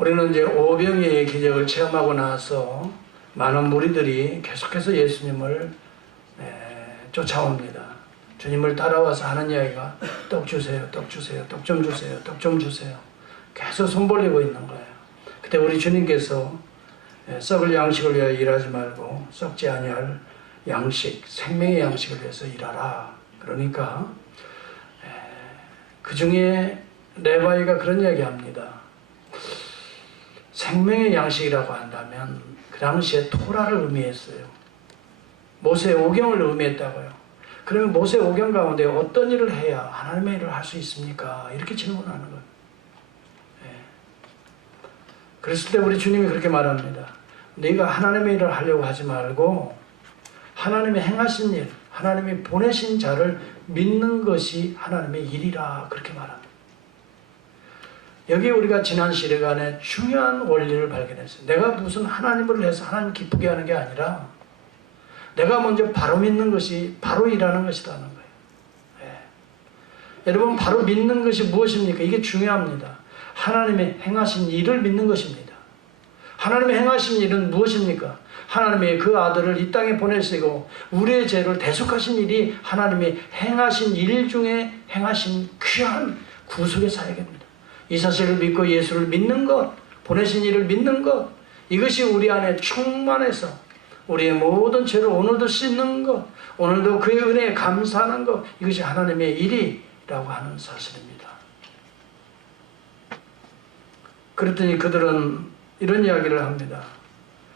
우리는 이제 오병이의 기적을 체험하고 나서 많은 무리들이 계속해서 예수님을 쫓아옵니다. 주님을 따라와서 하는 이야기가 떡 주세요, 떡 주세요, 떡 좀 주세요, 떡 좀 주세요. 계속 손 벌리고 있는 거예요. 그때 우리 주님께서 썩을 양식을 위하여 일하지 말고 썩지 아니할 양식, 생명의 양식을 위해서 일하라. 그러니까 그 중에 레바이가 그런 이야기합니다. 생명의 양식이라고 한다면 그 당시에 토라를 의미했어요. 모세의 오경을 의미했다고요. 그러면 모세의 오경 가운데 어떤 일을 해야 하나님의 일을 할 수 있습니까? 이렇게 질문하는 거예요. 그랬을 때 우리 주님이 그렇게 말합니다. 네가 하나님의 일을 하려고 하지 말고 하나님의 행하신 일, 하나님이 보내신 자를 믿는 것이 하나님의 일이라 그렇게 말합니다. 여기 우리가 지난 시간에 중요한 원리를 발견했어요. 내가 무슨 하나님을 해서 하나님 기쁘게 하는 게 아니라 내가 먼저 바로 믿는 것이 바로 일하는 것이라는 거예요. 여러분, 바로 믿는 것이 무엇입니까? 이게 중요합니다. 하나님의 행하신 일을 믿는 것입니다. 하나님의 행하신 일은 무엇입니까? 하나님의 그 아들을 이 땅에 보내시고 우리의 죄를 대속하신 일이 하나님의 행하신 일 중에 행하신 귀한 구속의 사역입니다. 이 사실을 믿고 예수를 믿는 것, 보내신 일을 믿는 것, 이것이 우리 안에 충만해서 우리의 모든 죄를 오늘도 씻는 것, 오늘도 그의 은혜에 감사하는 것, 이것이 하나님의 일이라고 하는 사실입니다. 그랬더니 그들은 이런 이야기를 합니다.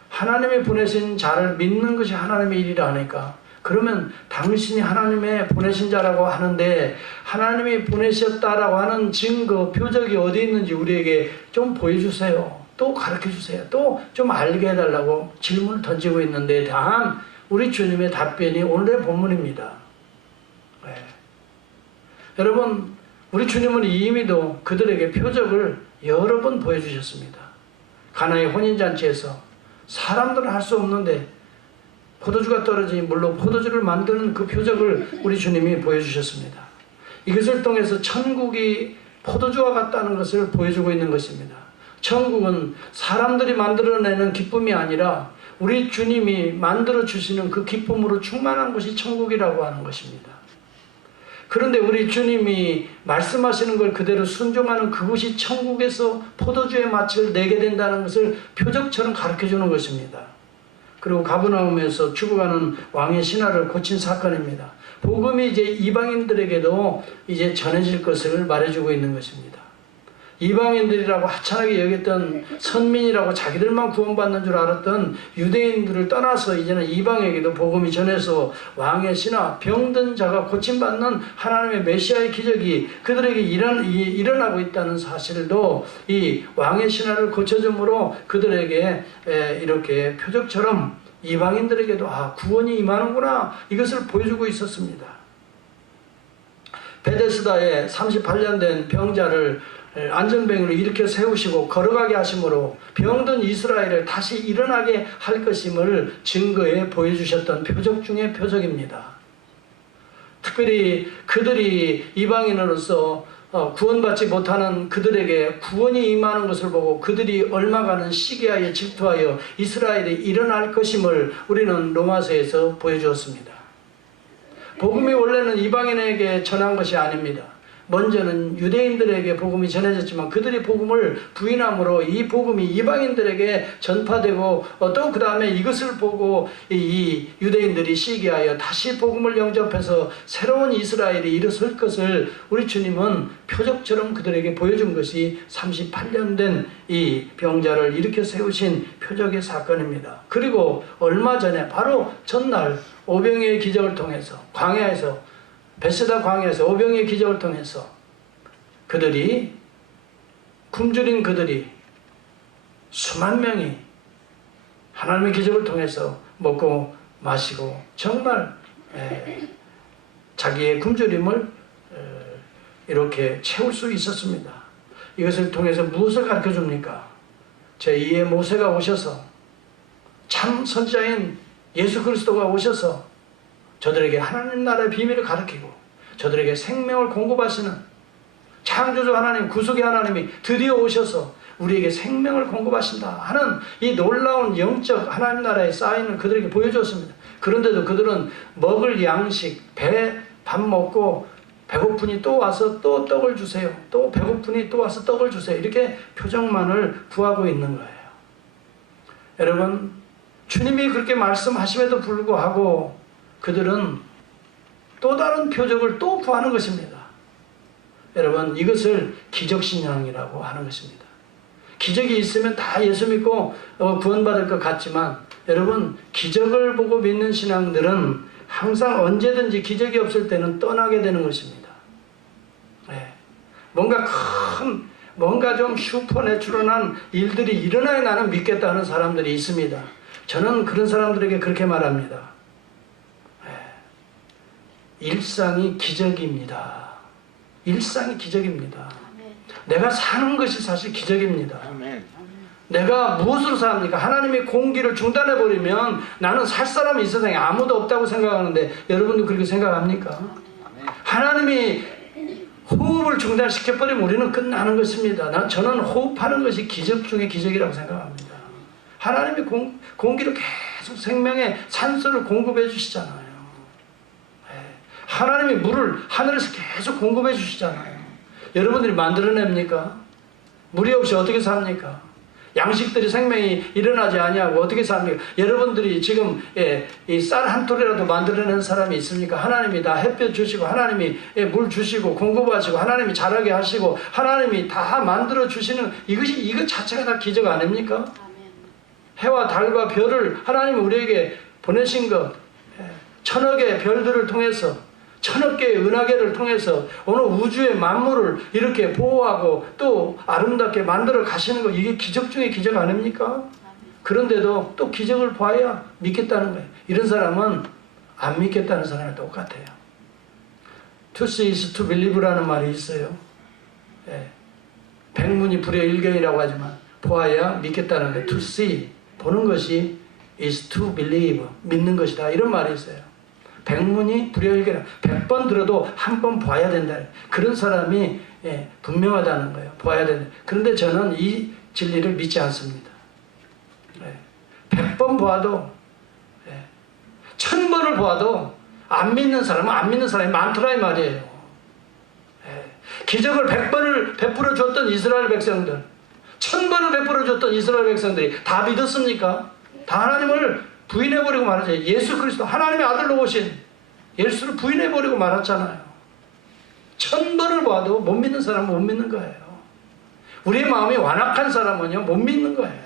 하나님이 보내신 자를 믿는 것이 하나님의 일이라 하니까, 그러면 당신이 하나님의 보내신 자라고 하는데 하나님이 보내셨다라고 하는 증거, 표적이 어디 있는지 우리에게 좀 보여주세요. 또 가르쳐주세요. 또 좀 알게 해달라고 질문을 던지고 있는데 대한 우리 주님의 답변이 오늘의 본문입니다. 여러분, 우리 주님은 이미도 그들에게 표적을 여러 번 보여주셨습니다. 가나의 혼인잔치에서 사람들은 할 수 없는데 포도주가 떨어지니 물론 포도주를 만드는 그 표적을 우리 주님이 보여주셨습니다. 이것을 통해서 천국이 포도주와 같다는 것을 보여주고 있는 것입니다. 천국은 사람들이 만들어내는 기쁨이 아니라 우리 주님이 만들어주시는 그 기쁨으로 충만한 것이 천국이라고 하는 것입니다. 그런데 우리 주님이 말씀하시는 걸 그대로 순종하는 그것이 천국에서 포도주의 맛을 내게 된다는 것을 표적처럼 가르쳐주는 것입니다. 그리고 가버나움에서 죽어가는 왕의 신하를 고친 사건입니다. 복음이 이제 이방인들에게도 이제 전해질 것을 말해주고 있는 것입니다. 이방인들이라고 하찮게 여겼던 선민이라고 자기들만 구원받는 줄 알았던 유대인들을 떠나서 이제는 이방에게도 복음이 전해서 왕의 신하, 병든 자가 고침받는 하나님의 메시아의 기적이 그들에게 일어나고 있다는 사실도 이 왕의 신하를 고쳐줌으로 그들에게 이렇게 표적처럼 이방인들에게도 구원이 임하는구나, 이것을 보여주고 있었습니다. 베데스다에 38년 된 병자를 안전병으로 일으켜 세우시고 걸어가게 하심으로 병든 이스라엘을 다시 일어나게 할 것임을 증거해 보여주셨던 표적 중의 표적입니다. 특별히 그들이 이방인으로서 구원받지 못하는 그들에게 구원이 임하는 것을 보고 그들이 얽매가는 시기하여 질투하여 이스라엘이 일어날 것임을 우리는 로마서에서 보여주었습니다. 복음이 원래는 이방인에게 전한 것이 아닙니다. 먼저는 유대인들에게 복음이 전해졌지만 그들이 복음을 부인함으로 이 복음이 이방인들에게 전파되고 또 그 다음에 이것을 보고 이 유대인들이 시기하여 다시 복음을 영접해서 새로운 이스라엘이 일어설 것을 우리 주님은 표적처럼 그들에게 보여준 것이 38년 된 이 병자를 일으켜 세우신 표적의 사건입니다. 그리고 얼마 전에 바로 전날 오병이의 기적을 통해서 광야에서, 베세다 광야에서 오병이의 기적을 통해서 그들이, 굶주린 그들이 수만 명이 하나님의 기적을 통해서 먹고 마시고 정말 자기의 굶주림을 이렇게 채울 수 있었습니다. 이것을 통해서 무엇을 가르쳐 줍니까? 제2의 모세가 오셔서, 참 선지자인 예수 그리스도가 오셔서 저들에게 하나님 나라의 비밀을 가르치고 저들에게 생명을 공급하시는 창조주 하나님, 구속의 하나님이 드디어 오셔서 우리에게 생명을 공급하신다 하는 이 놀라운 영적 하나님 나라의 사인을 그들에게 보여줬습니다. 그런데도 그들은 먹을 양식, 밥 먹고 배고프니 또 와서 또 떡을 주세요. 또 배고프니 또 와서 떡을 주세요. 이렇게 표적만을 구하고 있는 거예요. 여러분, 주님이 그렇게 말씀하심에도 불구하고 그들은 또 다른 표적을 또 구하는 것입니다. 여러분, 이것을 기적신앙이라고 하는 것입니다. 기적이 있으면 다 예수 믿고 구원받을 것 같지만 여러분, 기적을 보고 믿는 신앙들은 항상 언제든지 기적이 없을 때는 떠나게 되는 것입니다. 네. 뭔가 좀 슈퍼내추럴한 일들이 일어나야 나는 믿겠다 하는 사람들이 있습니다. 저는 그런 사람들에게 그렇게 말합니다. 네. 일상이 기적입니다. 일상이 기적입니다. 내가 사는 것이 사실 기적입니다. 내가 무엇으로 삽니까? 하나님이 공기를 중단해버리면 나는 살 사람이 이 세상에 아무도 없다고 생각하는데 여러분도 그렇게 생각합니까? 하나님이 호흡을 중단시켜버리면 우리는 끝나는 것입니다. 저는 호흡하는 것이 기적 중에 기적이라고 생각합니다. 하나님이 공기를 계속 생명의 산소를 공급해 주시잖아요. 하나님이 물을 하늘에서 계속 공급해 주시잖아요. 여러분들이 만들어냅니까? 물이 없이 어떻게 삽니까? 양식들이 생명이 일어나지 아니하고 어떻게 삽니까? 여러분들이 지금 이 쌀 한 톨이라도 만들어내는 사람이 있습니까? 하나님이 다 햇볕 주시고 하나님이 물 주시고 공급하시고 하나님이 자라게 하시고 하나님이 다 만들어 주시는 이것 자체가 다 기적 아닙니까? 해와 달과 별을 하나님이 우리에게 보내신 것, 천억의 별들을 통해서 천억 개의 은하계를 통해서 오늘 우주의 만물을 이렇게 보호하고 또 아름답게 만들어 가시는 거, 이게 기적 중에 기적 아닙니까? 그런데도 또 기적을 봐야 믿겠다는 거예요. 이런 사람은 안 믿겠다는 사람이 똑같아요. To see is to believe라는 말이 있어요. 백문이 불여일견이라고 하지만 보아야 믿겠다는 거예요. To see, 보는 것이 is to believe, 믿는 것이다, 이런 말이 있어요. 백문이 불여일견, 100번 들어도 한 번 봐야 된다. 그런 사람이 분명하다는 거예요. 봐야 된다. 그런데 저는 이 진리를 믿지 않습니다. 100번 보아도 1000번을 보아도 안 믿는 사람은 안 믿는 사람이 많더라 이 말이에요. 기적을 100번을 베풀어 줬던 이스라엘 백성들, 1000번을 베풀어 줬던 이스라엘 백성들이 다 믿었습니까? 다 하나님을 부인해버리고 말하죠. 예수 그리스도 하나님의 아들로 오신 예수를 부인해버리고 말았잖아요. 1000번을 봐도 못 믿는 사람은 못 믿는 거예요. 우리의 마음이 완악한 사람은요 못 믿는 거예요.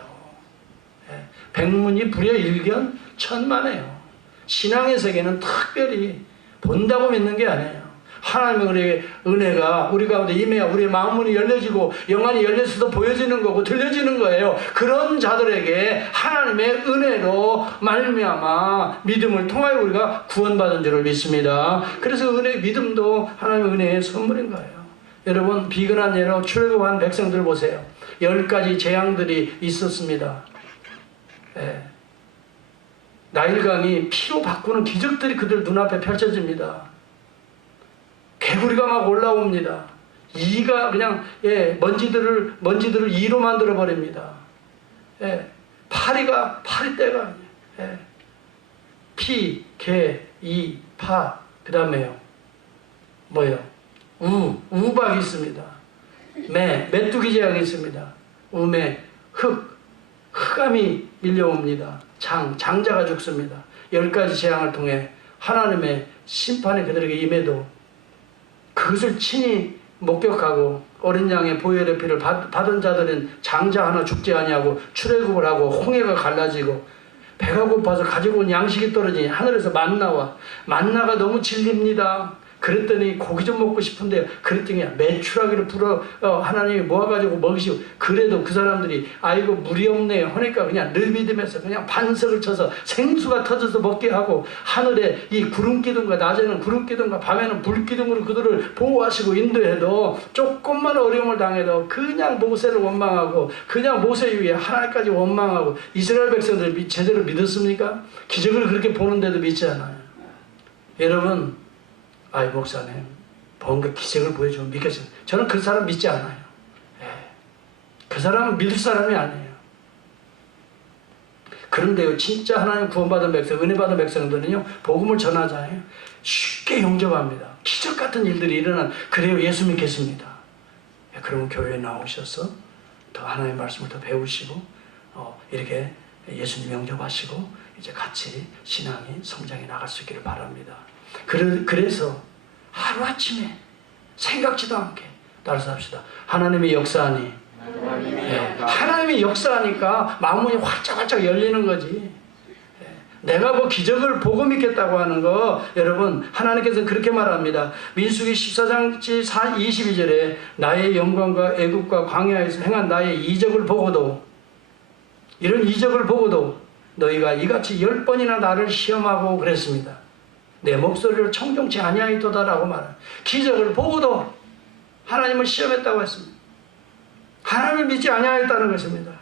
백문이 불여일견 천만에요. 신앙의 세계는 특별히 본다고 믿는 게 아니에요. 하나님의 우리의 은혜가 우리 가운데 임해야 우리의 마음문이 열려지고 영안이 열려서도 보여지는 거고 들려지는 거예요. 그런 자들에게 하나님의 은혜로 말미암아 믿음을 통하여 우리가 구원받은 줄을 믿습니다. 그래서 믿음도 하나님의 은혜의 선물인 거예요. 여러분, 비근한 예로 출애굽한 백성들 보세요. 10가지 재앙들이 있었습니다. 나일강이 피로 바꾸는 기적들이 그들 눈앞에 펼쳐집니다. 개구리가 막 올라옵니다. 이가 그냥 먼지들을 이로 만들어 버립니다. 파리떼가 피, 개, 이, 파, 그 다음에요 뭐예요? 우박이 있습니다. 메뚜기 재앙이 있습니다. 우매, 흑암이 밀려옵니다. 장자가 죽습니다. 10가지 재앙을 통해 하나님의 심판이 그들에게 임해도 그것을 친히 목격하고 어린 양의 보혈의 피를 받은 자들은 장자 하나 죽지 아니하고 출애굽을 하고 홍해가 갈라지고 배가 고파서 가지고 온 양식이 떨어지니 하늘에서 만나가 너무 질립니다. 그랬더니 고기 좀 먹고 싶은데 그랬더니 메추라기를 불어 하나님이 모아가지고 먹이시고, 그래도 그 사람들이 아이고 물이 없네요 하니까 그냥 늘 믿으면서 그냥 반석을 쳐서 생수가 터져서 먹게 하고, 하늘에 이 구름기둥과 낮에는 구름기둥과 밤에는 불기둥으로 그들을 보호하시고 인도해도 조금만 어려움을 당해도 그냥 모세를 원망하고 그냥 모세 위에 하나님까지 원망하고, 이스라엘 백성들 제대로 믿었습니까? 기적을 그렇게 보는데도 믿지 않아요. 여러분, 아이 목사님 뭔가 기적을 보여주면 믿겠습니다. 저는 그 사람 믿지 않아요. 그 사람은 믿을 사람이 아니에요. 그런데요, 진짜 하나님 구원받은 백성, 은혜받은 백성들은요, 복음을 전하잖아요. 쉽게 용접합니다. 기적 같은 일들이 일어난, 그래요, 예수 믿겠습니다. 그러면 교회에 나오셔서 더 하나님의 말씀을 더 배우시고, 이렇게 예수님 영접하시고, 이제 같이 신앙이 성장해 나갈 수 있기를 바랍니다. 그래서 하루아침에 생각지도 않게 따라서 합시다. 하나님의 역사하니, 하나님의 역사하니까 마음문이 활짝활짝 열리는 거지. 내가 뭐 기적을 보고 믿겠다고 하는 거, 여러분, 하나님께서는 그렇게 말합니다. 민수기 14장 22절에 나의 영광과 애굽과 광야에서 행한 나의 이적을 보고도, 이런 이적을 보고도 너희가 이같이 10번이나 나를 시험하고 그랬습니다. 내 목소리를 청종치 아니하였도다라고 말합니다. 기적을 보고도 하나님을 시험했다고 했습니다. 하나님을 믿지 아니하였다는 것입니다.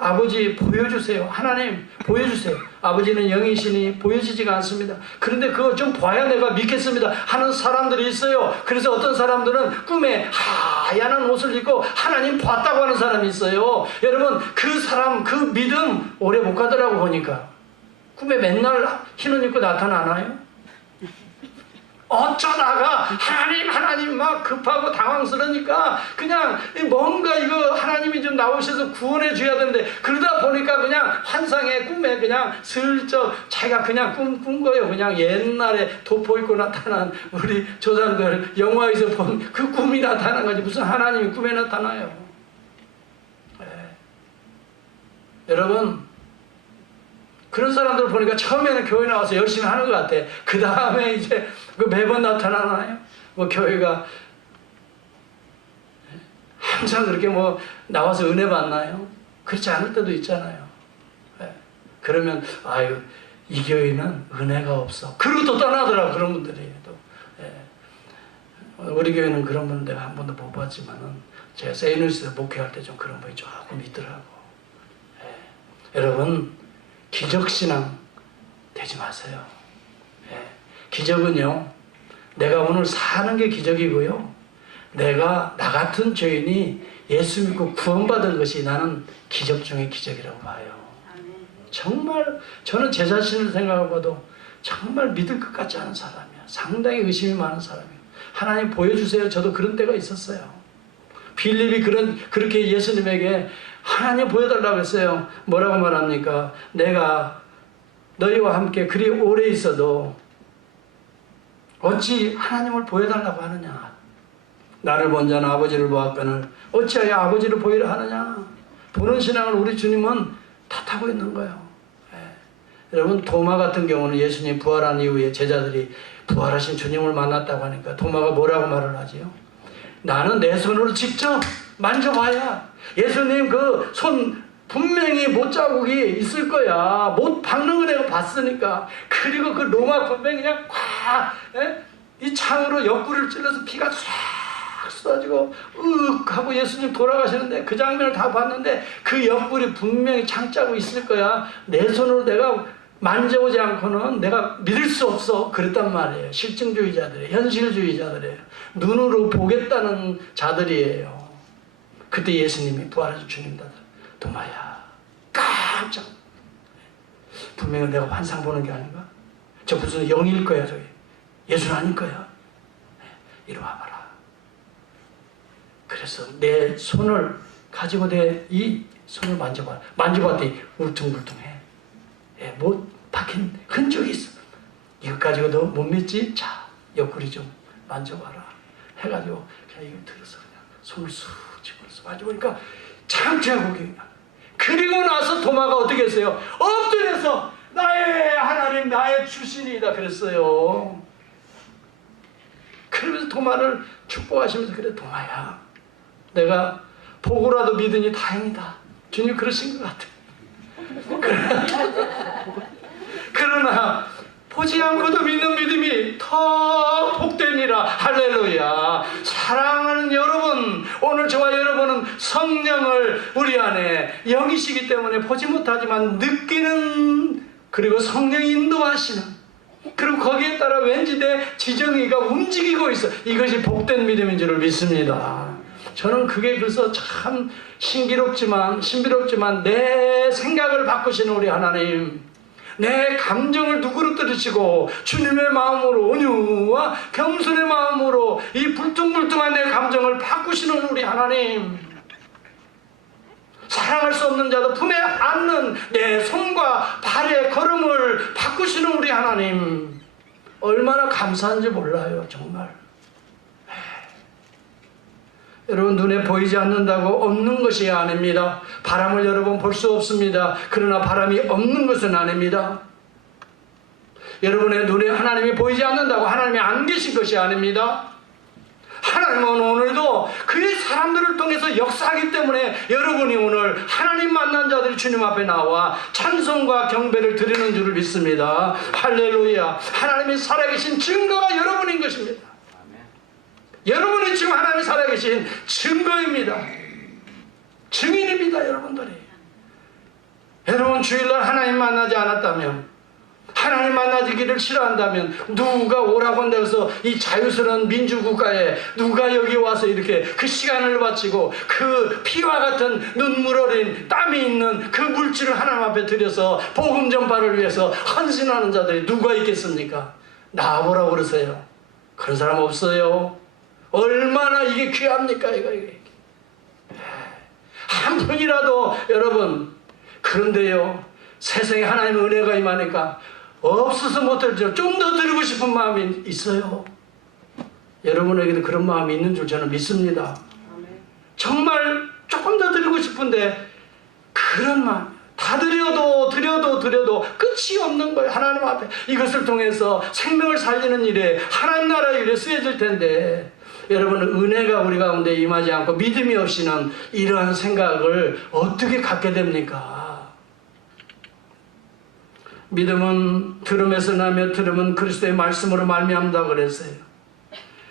아버지 보여주세요. 하나님 보여주세요. 아버지는 영이시니 보여지지가 않습니다. 그런데 그거 좀 봐야 내가 믿겠습니다 하는 사람들이 있어요. 그래서 어떤 사람들은 꿈에 하얀 옷을 입고 하나님 봤다고 하는 사람이 있어요. 여러분, 그 사람 그 믿음 오래 못 가더라고. 보니까 꿈에 맨날 흰 옷 입고 나타나나요? 어쩌다가 하나님 막 급하고 당황스러우니까 그냥 뭔가 이거 하나님이 좀 나오셔서 구원해 줘야 되는데, 그러다 보니까 그냥 환상의 꿈에 그냥 슬쩍 자기가 그냥 꾼 거예요. 그냥 옛날에 도포 입고 나타난 우리 조상들 영화에서 본 그 꿈이 나타난 거지. 무슨 하나님이 꿈에 나타나요? 네. 여러분, 그런 사람들 보니까 처음에는 교회 나와서 열심히 하는 것 같아. 그 다음에 이제 매번 나타나나요? 뭐 교회가 항상 그렇게 뭐 나와서 은혜 받나요? 그렇지 않을 때도 있잖아요. 네. 그러면 아유, 이 교회는 은혜가 없어. 그리고 또 떠나더라고, 그런 분들이. 또. 네. 우리 교회는 그런 분 내가 한 번도 못 봤지만은 제가 세이누스에서 목회할 때 좀 그런 분이 조금 있더라고. 네. 여러분, 기적신앙 되지 마세요. 예. 기적은요, 내가 오늘 사는 게 기적이고요, 내가 나 같은 죄인이 예수 믿고 구원받은 것이 나는 기적 중에 기적이라고 봐요. 정말 저는 제 자신을 생각해봐도 정말 믿을 것 같지 않은 사람이야. 상당히 의심이 많은 사람이에요. 하나님 보여주세요. 저도 그런 때가 있었어요. 빌립이 그렇게 예수님에게 하나님 보여달라고 했어요. 뭐라고 말합니까? 내가 너희와 함께 그리 오래 있어도 어찌 하나님을 보여달라고 하느냐? 나를 본 자는 아버지를 보았거늘 어찌하여 아버지를 보이려 하느냐? 보는 신앙을 우리 주님은 탓하고 있는 거예요. 여러분, 도마 같은 경우는 예수님 부활한 이후에 제자들이 부활하신 주님을 만났다고 하니까 도마가 뭐라고 말을 하지요? 나는 내 손으로 직접 만져봐야 예수님 그 손 분명히 못자국이 있을 거야. 못 박는 거 내가 봤으니까. 그리고 그 로마 군병이 그냥 이 창으로 옆구리를 찔러서 피가 쫙 쏟아지고 으윽 하고 예수님 돌아가시는데 그 장면을 다 봤는데 그 옆구리 분명히 창자국 있을 거야. 내 손으로 내가 만져보지 않고는 내가 믿을 수 없어. 그랬단 말이에요. 실증주의자들이에요. 현실주의자들이에요. 눈으로 보겠다는 자들이에요. 그때 예수님이 부활하신 주님이다. 도마야, 깜짝. 분명히 내가 환상 보는 게 아닌가? 저 무슨 영일 거야, 저기. 예수는 아닐 거야. 이리 와봐라. 그래서 내 손을 가지고 내 이 손을 만져봐. 만져봤더니 울퉁불퉁해. 못 박힌 흔적이 있어. 이거 가지고 너 못 믿지? 자, 옆구리 좀 만져봐라. 해가지고 그냥 이거 들어서 그냥 손을 쑥 집어서 만져보니까 창자국이. 그리고 나서 도마가 어떻게 했어요? 엎드려서 나의 하나님, 나의 주신이다 그랬어요. 그러면서 도마를 축복하시면서 그래, 도마야, 내가 보고라도 믿으니 다행이다. 주님 그러신 것 같아. 그러나 보지 않고도 믿는 믿음이 더 복되니라. 할렐루야. 사랑하는 여러분, 오늘 저와 여러분은 성령을 우리 안에 영이시기 때문에 보지 못하지만 느끼는, 그리고 성령이 인도하시는, 그리고 거기에 따라 왠지 내 지정의가 움직이고 있어. 이것이 복된 믿음인 줄을 믿습니다. 저는 그게 그래서 참 신비롭지만 내 생각을 바꾸시는 우리 하나님, 내 감정을 누그러뜨리시고 주님의 마음으로, 온유와 겸손의 마음으로 이 불뚱불뚱한 내 감정을 바꾸시는 우리 하나님, 사랑할 수 없는 자도 품에 안는 내 손과 발의 걸음을 바꾸시는 우리 하나님, 얼마나 감사한지 몰라요. 정말. 여러분, 눈에 보이지 않는다고 없는 것이 아닙니다. 바람을 여러분 볼 수 없습니다. 그러나 바람이 없는 것은 아닙니다. 여러분의 눈에 하나님이 보이지 않는다고 하나님이 안 계신 것이 아닙니다. 하나님은 오늘도 그의 사람들을 통해서 역사하기 때문에 여러분이 오늘 하나님 만난 자들이 주님 앞에 나와 찬송과 경배를 드리는 줄을 믿습니다. 할렐루야. 하나님이 살아계신 증거가 여러분인 것입니다. 여러분이 지금 하나님이 살아계신 증거입니다. 증인입니다. 여러분들이. 여러분 주일날 하나님 만나지 않았다면, 하나님 만나기를 싫어한다면 누가 오라고 한다고 이 자유스러운 민주국가에 누가 여기 와서 이렇게 그 시간을 바치고 그 피와 같은 눈물 어린 땀이 있는 그 물질을 하나님 앞에 들여서 복음 전파를 위해서 헌신하는 자들이 누가 있겠습니까? 나와보라고 그러세요. 그런 사람 없어요. 얼마나 이게 귀합니까? 이게 한 분이라도. 여러분, 그런데요, 세상에 하나님의 은혜가 임하니까 없어서 못할지라도 좀 더 드리고 싶은 마음이 있어요. 여러분에게도 그런 마음이 있는 줄 저는 믿습니다. 정말 조금 더 드리고 싶은데 그런 마음, 다 드려도 끝이 없는 거예요. 하나님 앞에 이것을 통해서 생명을 살리는 일에, 하나님 나라의 일에 쓰여질 텐데, 여러분은 은혜가 우리 가운데 임하지 않고 믿음이 없이는 이러한 생각을 어떻게 갖게 됩니까? 믿음은 들음에서 나며 들음은 그리스도의 말씀으로 말미암다 그랬어요.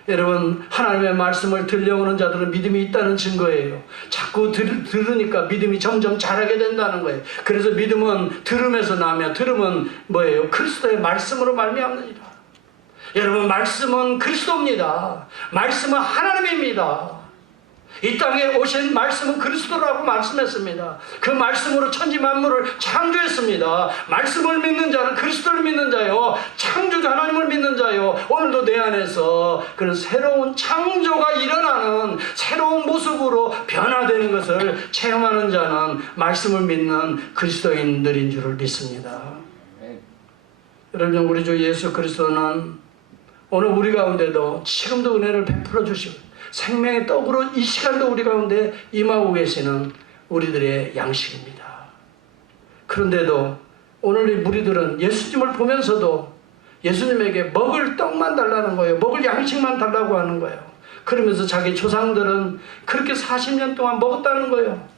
여러분, 하나님의 말씀을 들려오는 자들은 믿음이 있다는 증거예요. 자꾸 들으니까 믿음이 점점 자라게 된다는 거예요. 그래서 믿음은 들음에서 나며 들음은 뭐예요? 그리스도의 말씀으로 말미암느니라. 여러분, 말씀은 그리스도입니다. 말씀은 하나님입니다. 이 땅에 오신 말씀은 그리스도라고 말씀했습니다. 그 말씀으로 천지 만물을 창조했습니다. 말씀을 믿는 자는 그리스도를 믿는 자요, 창조자 하나님을 믿는 자요. 오늘도 내 안에서 그런 새로운 창조가 일어나는 새로운 모습으로 변화되는 것을 체험하는 자는 말씀을 믿는 그리스도인들인 줄을 믿습니다. 여러분, 우리 주 예수 그리스도는 오늘 우리 가운데도 지금도 은혜를 베풀어 주시고 생명의 떡으로 이 시간도 우리 가운데 임하고 계시는 우리들의 양식입니다. 그런데도 오늘 이 무리들은 예수님을 보면서도 예수님에게 먹을 떡만 달라는 거예요. 먹을 양식만 달라고 하는 거예요. 그러면서 자기 조상들은 그렇게 40년 동안 먹었다는 거예요.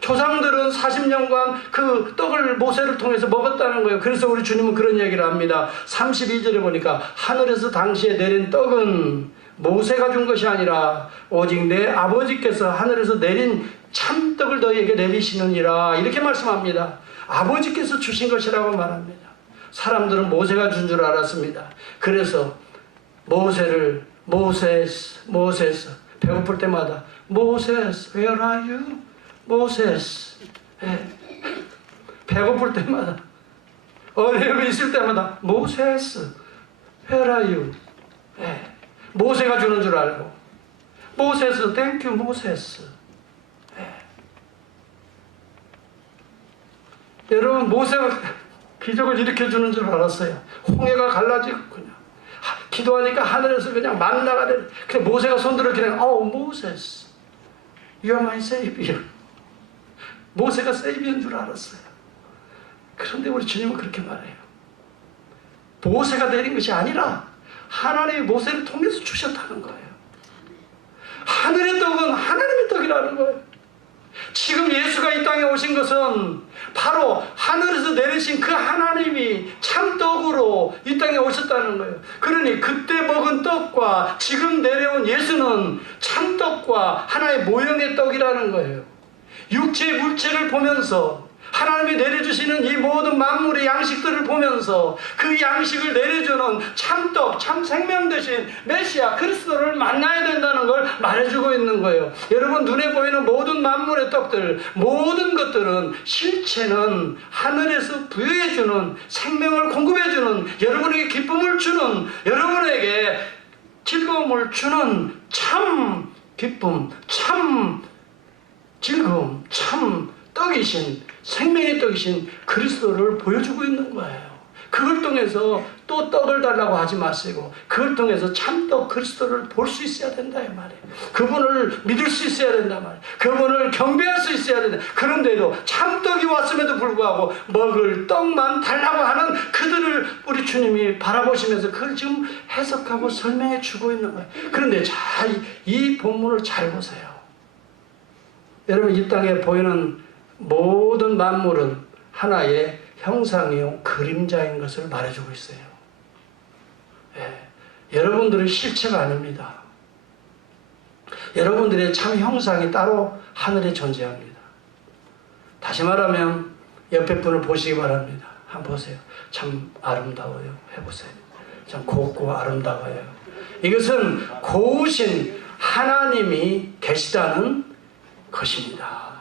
조상들은 40년간 그 떡을 모세를 통해서 먹었다는 거예요. 그래서 우리 주님은 그런 얘기를 합니다. 32절에 보니까 하늘에서 당시에 내린 떡은 모세가 준 것이 아니라 오직 내 아버지께서 하늘에서 내린 참떡을 너희에게 내리시느니라, 이렇게 말씀합니다. 아버지께서 주신 것이라고 말합니다. 사람들은 모세가 준 줄 알았습니다. 그래서 모세스 배고플 때마다 모세스 where are you? 모세스. 배고플 때마다, 어려움이 있을 때마다 모세스 where are you? 모세가 주는 줄 알고 모세스 땡큐 모세스. 여러분, 모세가 기적을 일으켜주는 줄 알았어요. 홍해가 갈라지고 그냥 기도하니까 하늘에서 그냥 만나가 되는. 그냥 모세가 손들어 그냥 모세스 You are my savior. 모세가 세이비어인 줄 알았어요. 그런데 우리 주님은 그렇게 말해요. 모세가 내린 것이 아니라 하나님이 모세를 통해서 주셨다는 거예요. 하늘의 떡은 하나님의 떡이라는 거예요. 지금 예수가 이 땅에 오신 것은 바로 하늘에서 내리신 그 하나님이 참떡으로 이 땅에 오셨다는 거예요. 그러니 그때 먹은 떡과 지금 내려온 예수는 참떡과 하나의 모형의 떡이라는 거예요. 육체의 물체를 보면서 하나님이 내려주시는 이 모든 만물의 양식들을 보면서 그 양식을 내려주는 참떡, 참 생명 되신 메시아 그리스도를 만나야 된다는 걸 말해주고 있는 거예요. 여러분, 눈에 보이는 모든 만물의 떡들, 모든 것들은 실체는 하늘에서 부여해주는, 생명을 공급해주는, 여러분에게 기쁨을 주는, 여러분에게 즐거움을 주는 참 기쁨, 참 즐거움, 참 떡이신, 생명의 떡이신 그리스도를 보여주고 있는 거예요. 그걸 통해서 또 떡을 달라고 하지 마시고 그걸 통해서 참떡 그리스도를 볼 수 있어야 된다 이 말이에요. 그분을 믿을 수 있어야 된다 말이에요. 그분을 경배할 수 있어야 된다. 그런데도 참떡이 왔음에도 불구하고 먹을 떡만 달라고 하는 그들을 우리 주님이 바라보시면서 그걸 지금 해석하고 설명해 주고 있는 거예요. 그런데 이 본문을 잘 보세요. 여러분, 이 땅에 보이는 모든 만물은 하나의 형상이요 그림자인 것을 말해주고 있어요. 여러분들은 실체가 아닙니다. 여러분들의 참 형상이 따로 하늘에 존재합니다. 다시 말하면 옆에 분을 보시기 바랍니다. 한번 보세요. 참 아름다워요. 해보세요. 참 곱고 아름다워요. 이것은 고우신 하나님이 계시다는 것입니다.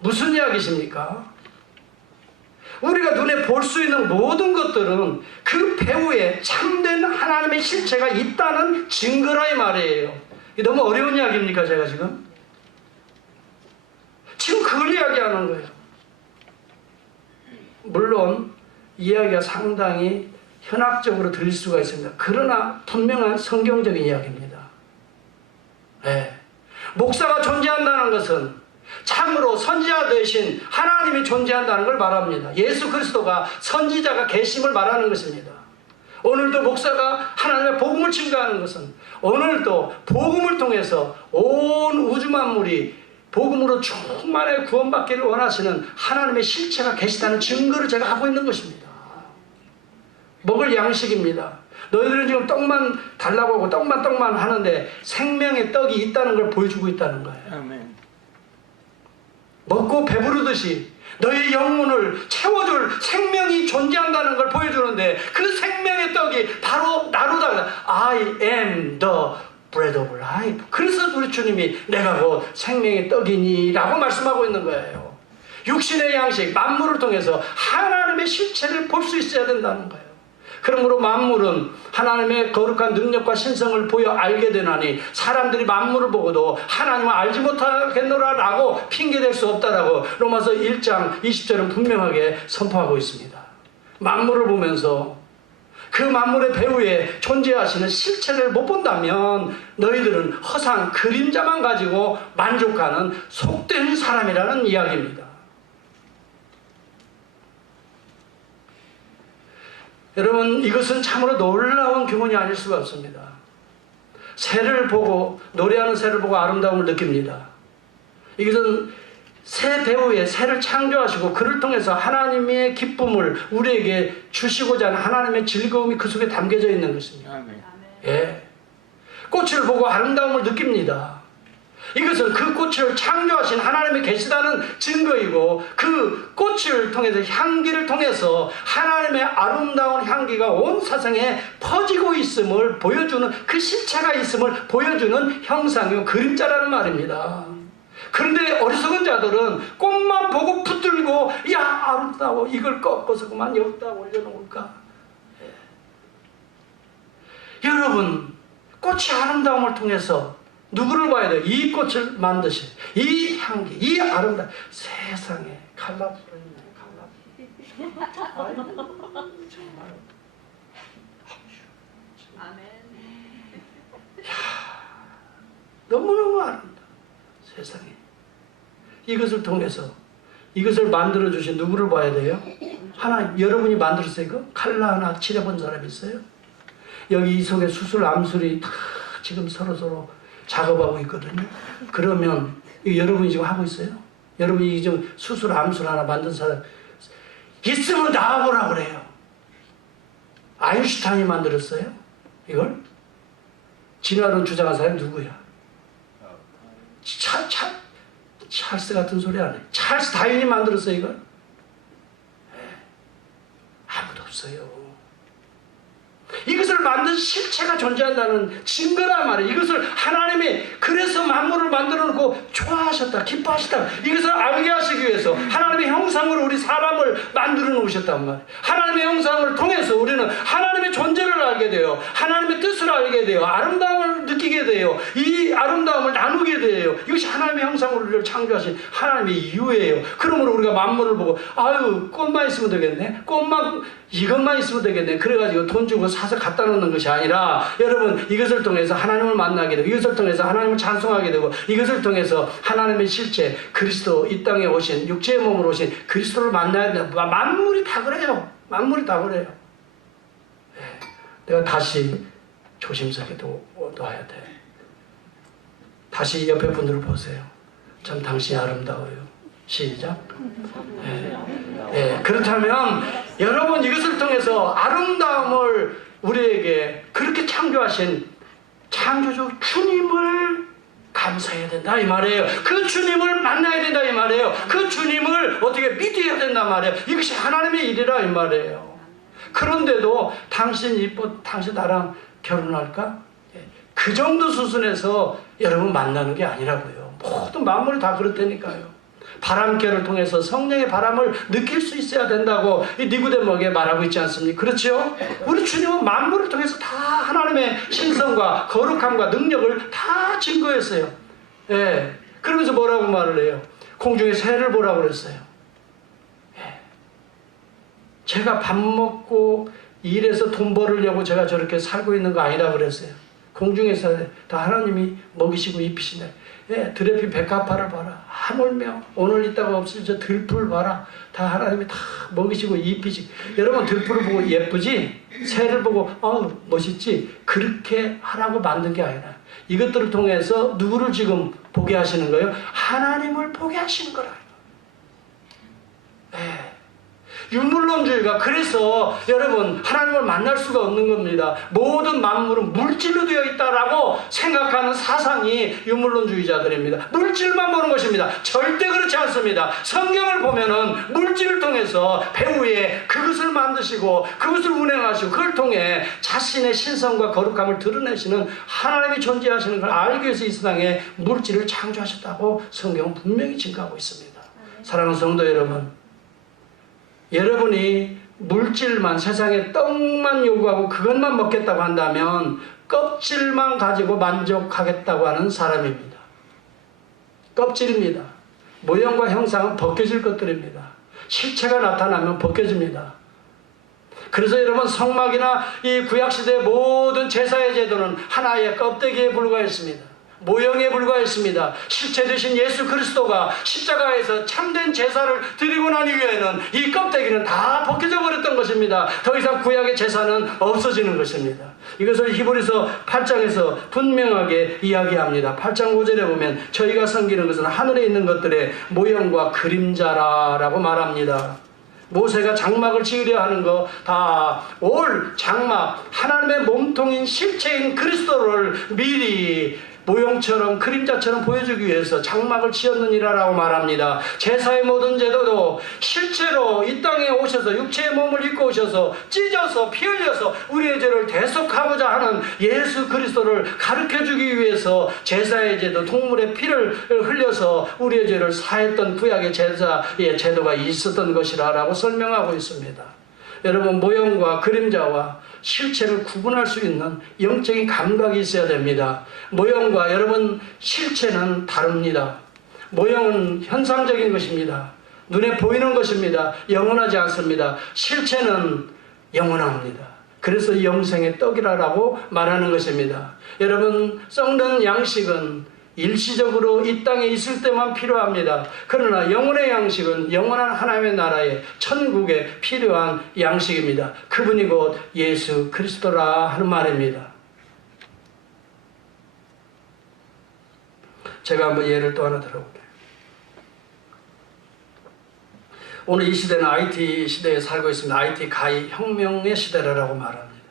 무슨 이야기십니까? 우리가 눈에 볼 수 있는 모든 것들은 그 배후에 참된 하나님의 실체가 있다는 증거라 이 말이에요. 이게 너무 어려운 이야기입니까 제가 지금? 지금 그걸 이야기하는 거예요. 물론 이야기가 상당히 현학적으로 들릴 수가 있습니다. 그러나 분명한 성경적인 이야기입니다. 목사가 존재한다는 것은 참으로 선지자 되신 하나님이 존재한다는 걸 말합니다. 예수 그리스도가 선지자가 계심을 말하는 것입니다. 오늘도 목사가 하나님의 복음을 증거하는 것은 오늘도 복음을 통해서 온 우주 만물이 복음으로 충만하게 구원받기를 원하시는 하나님의 실체가 계시다는 증거를 제가 하고 있는 것입니다. 먹을 양식입니다. 너희들은 지금 떡만 달라고 하고 떡만 하는데 생명의 떡이 있다는 걸 보여주고 있다는 거예요. 아멘. 먹고 배부르듯이 너의 영혼을 채워줄 생명이 존재한다는 걸 보여주는데 그 생명의 떡이 바로 나로다. I am the bread of life. 그래서 우리 주님이 내가 곧 생명의 떡이니 라고 말씀하고 있는 거예요. 육신의 양식, 만물을 통해서 하나님의 실체를 볼 수 있어야 된다는 거예요. 그러므로 만물은 하나님의 거룩한 능력과 신성을 보여 알게 되나니 사람들이 만물을 보고도 하나님을 알지 못하겠노라라고 핑계댈 수 없다라고 로마서 1장 20절은 분명하게 선포하고 있습니다. 만물을 보면서 그 만물의 배후에 존재하시는 실체를 못 본다면 너희들은 허상 그림자만 가지고 만족하는 속된 사람이라는 이야기입니다. 여러분, 이것은 참으로 놀라운 교훈이 아닐 수가 없습니다. 새를 보고, 노래하는 새를 보고 아름다움을 느낍니다. 이것은 새 배후에 새를 창조하시고 그를 통해서 하나님의 기쁨을 우리에게 주시고자 하는 하나님의 즐거움이 그 속에 담겨져 있는 것입니다. 꽃을 보고 아름다움을 느낍니다. 이것은 그 꽃을 창조하신 하나님이 계시다는 증거이고 그 꽃을 통해서 향기를 통해서 하나님의 아름다운 향기가 온 세상에 퍼지고 있음을 보여주는 그 실체가 있음을 보여주는 형상이요 그림자라는 말입니다. 그런데 어리석은 자들은 꽃만 보고 붙들고 야 아름다워 이걸 꺾어서 그만 여기다 올려놓을까. 여러분, 꽃이 아름다움을 통해서 누구를 봐야 돼요? 이 꽃을 만드신 이 향기, 이 아름다움. 세상에 칼라풀이네, 칼라풀. 정말. 아멘. 너무너무 아름다워. 세상에. 이것을 통해서 이것을 만들어주신 누구를 봐야 돼요? 하나님, 여러분이 만들었어요? 이거? 칼라 하나 칠해본 사람 있어요? 여기 이 속에 수술, 암술이 다 지금 서로서로 작업하고 있거든요. 그러면 여러분이 지금 하고 있어요? 여러분이 지금 수술, 암술 하나 만든 사람 있으면 나와보라 그래요. 아인슈타인이 만들었어요? 이걸? 진화론 주장한 사람이 누구야? 찰스 같은 소리 안 해. 찰스 다윈이 만들었어요, 이걸? 아무도 없어요. 이것을 만든 실체가 존재한다는 증거란 말이에요. 이것을 하나님이 그래서 만물을 만들어 놓고 좋아하셨다, 기뻐하셨다. 이것을 알게 하시기 위해서 하나님의 형상으로 우리 사람을 만들어 놓으셨단 말이에요. 하나님의 형상을 통해서 우리는 하나님의 존재를 알게 돼요. 하나님의 뜻을 알게 돼요. 아름다움을 느끼게 돼요. 이 아름다움을 나누게 돼요. 이것이 하나님의 형상으로 우리를 창조하신 하나님의 이유예요. 그러므로 우리가 만물을 보고 아유, 꽃만 있으면 되겠네, 꽃만 이것만 있으면 되겠네, 그래가지고 돈 주고 사서 갖다 놓는 것이 아니라, 여러분, 이것을 통해서 하나님을 만나게 되고, 이것을 통해서 하나님을 찬송하게 되고, 이것을 통해서 하나님의 실체 그리스도, 이 땅에 오신 육체의 몸으로 오신 그리스도를 만나야 된다. 만물이 다 그래요. 만물이 다 그래요. 네. 내가 다시 조심스럽게 놔야 돼. 다시 옆에 분들을 보세요. 참 당신이 아름다워요. 시작. 그렇다면 여러분, 이것을 통해서 아름다움을 우리에게 그렇게 창조하신 창조주 주님을 감사해야 된다 이 말이에요. 그 주님을 만나야 된다 이 말이에요. 그 주님을 어떻게 믿어야 된다 말이에요. 이것이 하나님의 일이라 이 말이에요. 그런데도 당신 이뻐, 당신 나랑 결혼할까? 그 정도 수준에서 여러분 만나는 게 아니라고요. 모든 만물이 다 그렇다니까요. 바람결을 통해서 성령의 바람을 느낄 수 있어야 된다고 이 니고데모에게 말하고 있지 않습니까? 그렇죠? 우리 주님은 만물을 통해서 다 하나님의 신성과 거룩함과 능력을 다 증거했어요. 예. 그러면서 뭐라고 말을 해요? 공중의 새를 보라고 그랬어요. 예. 제가 밥 먹고 일해서 돈 벌으려고 제가 저렇게 살고 있는 거 아니라 그랬어요. 공중에서 다 하나님이 먹이시고 입히시네. 예, 드레핀 백합화를 봐라. 하물며 오늘 있다가 없을 저 들풀 봐라. 다 하나님이 다 먹이시고 입히시고. 여러분, 들풀을 보고 예쁘지? 새를 보고 멋있지? 그렇게 하라고 만든 게 아니라, 이것들을 통해서 누구를 지금 보게 하시는 거예요? 하나님을 보게 하시는 거라. 예. 유물론주의가 그래서 여러분 하나님을 만날 수가 없는 겁니다. 모든 만물은 물질로 되어 있다라고 생각하는 사상이 유물론주의자들입니다. 물질만 보는 것입니다. 절대 그렇지 않습니다. 성경을 보면은 물질을 통해서 배후에 그것을 만드시고 그것을 운행하시고 그걸 통해 자신의 신성과 거룩함을 드러내시는 하나님이 존재하시는 걸 알기 위해서 이 세상에 물질을 창조하셨다고 성경은 분명히 증거하고 있습니다. 사랑하는 성도 여러분, 여러분이 물질만, 세상에 떡만 요구하고 그것만 먹겠다고 한다면 껍질만 가지고 만족하겠다고 하는 사람입니다. 껍질입니다. 모형과 형상은 벗겨질 것들입니다. 실체가 나타나면 벗겨집니다. 그래서 여러분, 성막이나 이 구약시대의 모든 제사의 제도는 하나의 껍데기에 불과했습니다. 모형에 불과했습니다. 실체 되신 예수 그리스도가 십자가에서 참된 제사를 드리고 난 이후에는 이 껍데기는 다 벗겨져 버렸던 것입니다. 더 이상 구약의 제사는 없어지는 것입니다. 이것을 히브리서 8장에서 분명하게 이야기합니다. 8장 5절에 보면 저희가 섬기는 것은 하늘에 있는 것들의 모형과 그림자라고 말합니다. 모세가 장막을 지으려 하는 거 다 올 장막, 하나님의 몸통인 실체인 그리스도를 미리 모형처럼 그림자처럼 보여주기 위해서 장막을 지었느니라라고 말합니다. 제사의 모든 제도도 실제로 이 땅에 오셔서 육체의 몸을 입고 오셔서 찢어서 피 흘려서 우리의 죄를 대속하고자 하는 예수 그리스도를 가르쳐주기 위해서 제사의 제도, 동물의 피를 흘려서 우리의 죄를 사했던 구약의 제사의 제도가 있었던 것이라고 설명하고 있습니다. 여러분, 모형과 그림자와 실체를 구분할 수 있는 영적인 감각이 있어야 됩니다. 모형과 여러분 실체는 다릅니다. 모형은 현상적인 것입니다. 눈에 보이는 것입니다. 영원하지 않습니다. 실체는 영원합니다. 그래서 영생의 떡이라고 말하는 것입니다. 여러분, 썩는 양식은 일시적으로 이 땅에 있을 때만 필요합니다. 그러나 영혼의 양식은 영원한 하나님의 나라의 천국에 필요한 양식입니다. 그분이 곧 예수 그리스도라 하는 말입니다. 제가 한번 예를 또 하나 들어볼게요. 오늘 이 시대는 IT 시대에 살고 있습니다. IT 가히 혁명의 시대라고 말합니다.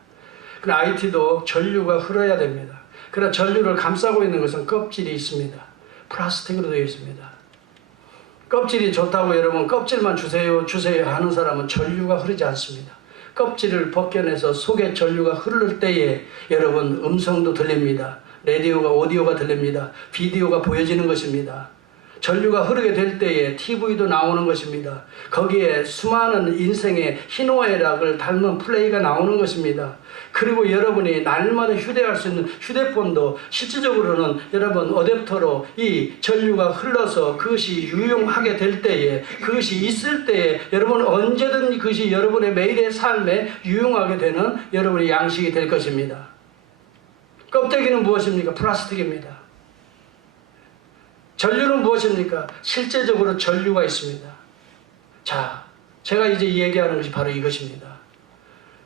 그러나 IT도 전류가 흘러야 됩니다. 그러나 전류를 감싸고 있는 것은 껍질이 있습니다. 플라스틱으로 되어 있습니다. 껍질이 좋다고 여러분 껍질만 주세요 주세요 하는 사람은 전류가 흐르지 않습니다. 껍질을 벗겨내서 속에 전류가 흐를 때에 여러분 음성도 들립니다. 라디오가 오디오가 들립니다. 비디오가 보여지는 것입니다. 전류가 흐르게 될 때에 TV도 나오는 것입니다. 거기에 수많은 인생의 희노애락을 닮은 플레이가 나오는 것입니다. 그리고 여러분이 날마다 휴대할 수 있는 휴대폰도 실질적으로는 여러분 어댑터로 이 전류가 흘러서 그것이 유용하게 될 때에, 그것이 있을 때에 여러분 언제든 그것이 여러분의 매일의 삶에 유용하게 되는 여러분의 양식이 될 것입니다. 껍데기는 무엇입니까? 플라스틱입니다. 전류는 무엇입니까? 실제적으로 전류가 있습니다. 자, 제가 이제 얘기하는 것이 바로 이것입니다.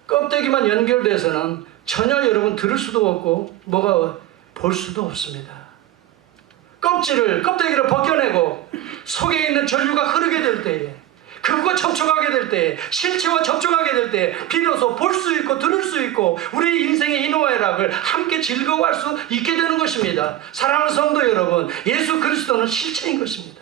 껍데기만 연결돼서는 전혀 여러분 들을 수도 없고 뭐가 볼 수도 없습니다. 껍데기를 벗겨내고 속에 있는 전류가 흐르게 될 때에, 그것과 접촉하게 될 때에, 실체와 접촉하게 될 때에 비로소 볼 수 있고 들을 수 있고 우리 인생의 희노애락을 함께 즐거워할 수 있게 되는 것입니다. 사랑하는 성도 여러분, 예수 그리스도는 실체인 것입니다.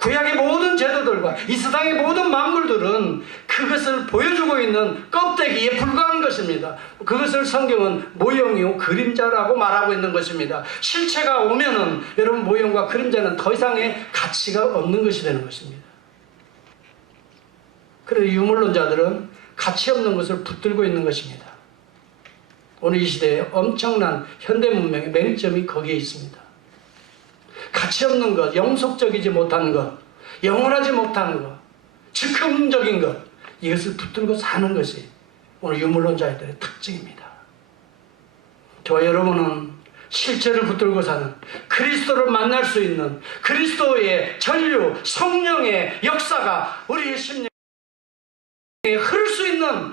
구약의 모든 제도들과 이 세상의 모든 만물들은 그것을 보여주고 있는 껍데기에 불과한 것입니다. 그것을 성경은 모형이요 그림자라고 말하고 있는 것입니다. 실체가 오면은 여러분 모형과 그림자는 더 이상의 가치가 없는 것이 되는 것입니다. 그래서 유물론자들은 가치 없는 것을 붙들고 있는 것입니다. 오늘 이 시대에 엄청난 현대 문명의 맹점이 거기에 있습니다. 가치 없는 것, 영속적이지 못한 것, 영원하지 못한 것, 즉흥적인 것, 이것을 붙들고 사는 것이 오늘 유물론자들의 특징입니다. 저와 여러분은 실체를 붙들고 사는, 그리스도를 만날 수 있는 그리스도의 전류, 성령의 역사가 우리의 심령에 흐를 수 있는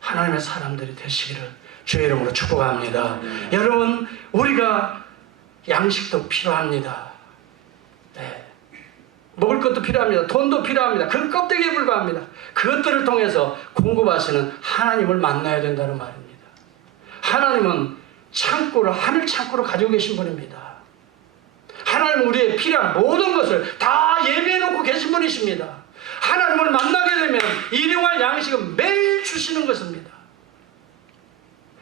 하나님의 사람들이 되시기를 주의 이름으로 축복합니다. 여러분, 우리가 양식도 필요합니다. 네. 먹을 것도 필요합니다. 돈도 필요합니다. 그 껍데기에 불과합니다. 그것들을 통해서 공급하시는 하나님을 만나야 된다는 말입니다. 하나님은 창고를, 하늘 창고를 가지고 계신 분입니다. 하나님은 우리의 필요한 모든 것을 다 예비해 놓고 계신 분이십니다. 하나님을 만나게 되면 일용할 양식은 매일 주시는 것입니다.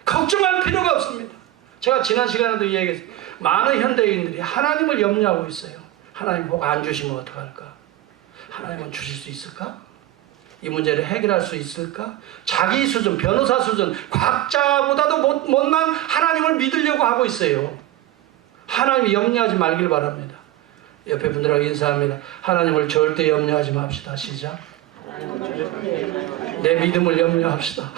걱정할 필요가 없습니다. 제가 지난 시간에도 이야기했어요. 많은 현대인들이 하나님을 염려하고 있어요. 하나님 혹 안 주시면 어떡할까? 하나님은 주실 수 있을까? 이 문제를 해결할 수 있을까? 자기 수준, 변호사 수준, 과학자보다도 못난 하나님을 믿으려고 하고 있어요. 하나님 염려하지 말길 바랍니다. 옆에 분들하고 인사합니다. 하나님을 절대 염려하지 맙시다. 시작. 내 믿음을 염려합시다.